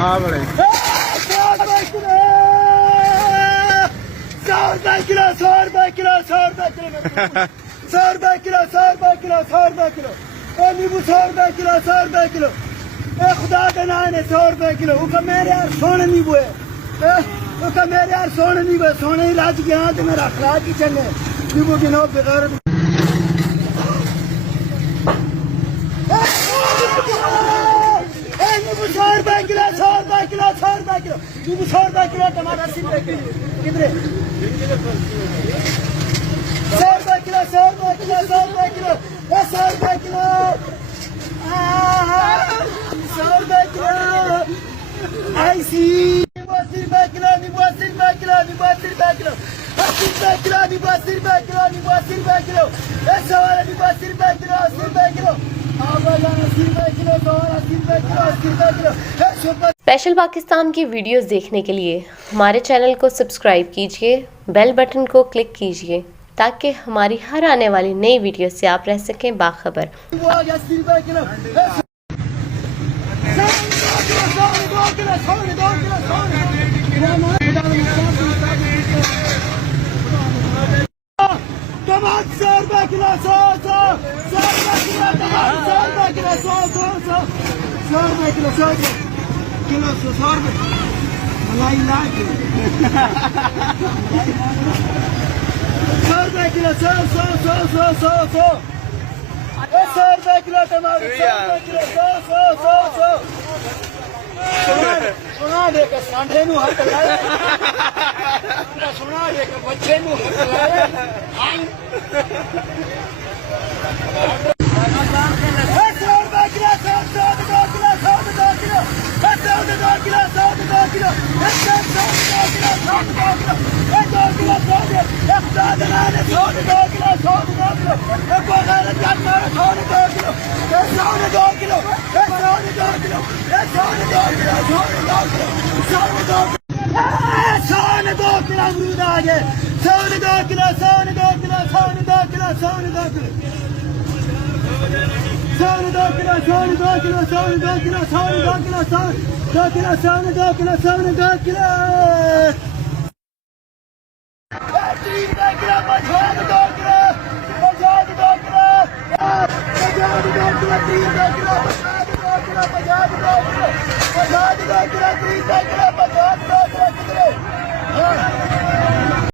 हाँ बड़े 100 kilo 100 kilo 100 kilo 100 kilo 100 kilo 100 kilo नींबू 100 किलो 100 किलो खुदा का नाम है 100 किलो उसका मेरे यार सोने नींबू है उसका मेरे यार सोने नींबू है सोने इलाज के यहाँ मेरा अखलाक ही चंगे नींबू की नौ बेकार नींबू 100 किलो 100 किलो 100 किलो नींबू 100 किलो टमाटर 80 किलो कितने 100 kilo 100 kilo 100 kilo 100 kilo 100 kilo ऐसी नींबू 80 किलो नींबू 80 किलो नींबू 80 किलो 80 किलो नींबू 80 किलो नींबू 80 किलो 100 नींबू 80 किलो 80 किलो स्पेशल पाकिस्तान की वीडियोस देखने के लिए हमारे चैनल को सब्सक्राइब कीजिए, बेल बटन को क्लिक कीजिए ताकि हमारी हर आने वाली नई वीडियो से आप रह सकें बाखबर। टमाटर 100 किलो 100 किलो 100 किलो 100 मलाई लाख 100 किलो 100 किलो टमाटर 100 किलो 100 सोना दे के सांढे नु हट लाए सोना दे के बच्चे नु हट लाए 102 किलो